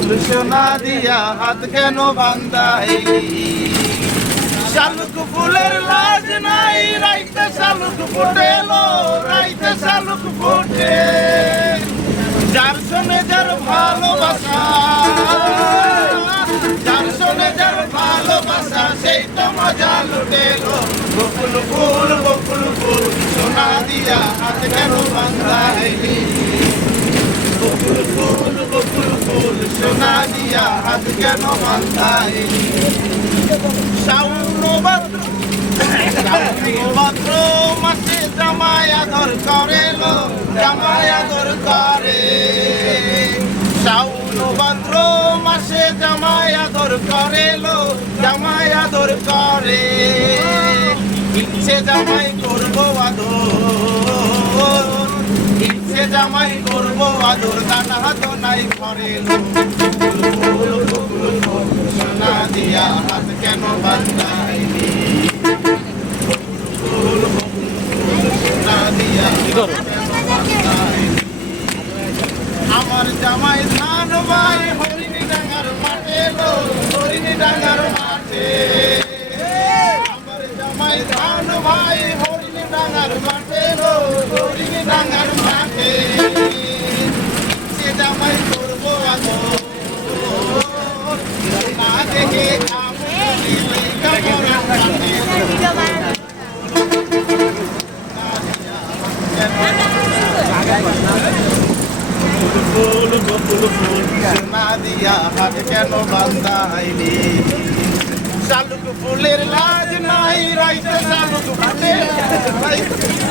ফুল সোনা দিয়া হাত কেন বান্ধাইলি শালুক ফুলের লাজ নাই রাইতে শালুক ফুটেলো রাইতে শালুক ফুটে যার শোনে যার ভালোবাসা যার শোনে যার ভালোবাসা সেই তো মজা লুটেলো বকুল ফুল সোনা দিয়া হাত কেন বান্ধাইলি বকুল ফুল সোনা দিয়া হাত কেন বান্ধাইলি শ্রাবণ ভাদ্র মাসে জামাই আদর করে লো জামাই আদর করে শ্রাবণ ভাদ্র মাসে জামাই আদর করে লো জামাই আদর করে ইচ্ছে জামাই করবো আদর ইচ্ছে জামাই করবো আদর দানা হাত নাই ঘরে লো সোনা দিয়া হাত কেন বান্ধাইলি সোনা দিয়া আমার জামাই ধান ভাই হরিণী ডাঙ্গার মাঠে লো হরিণী ডাঙ্গার মাঠে আমার জামাই ধান ভাই হরিণী ডাঙ্গার মাঠে লো হরিণী ডাঙ্গার মাঠে সে জামাই করবো আদর না দেখে ফুল সোনা দিয়া হাত কেন বান্ধাইলি শালুক ফুলের লাজ নাই রাইতে শালুক ফুটে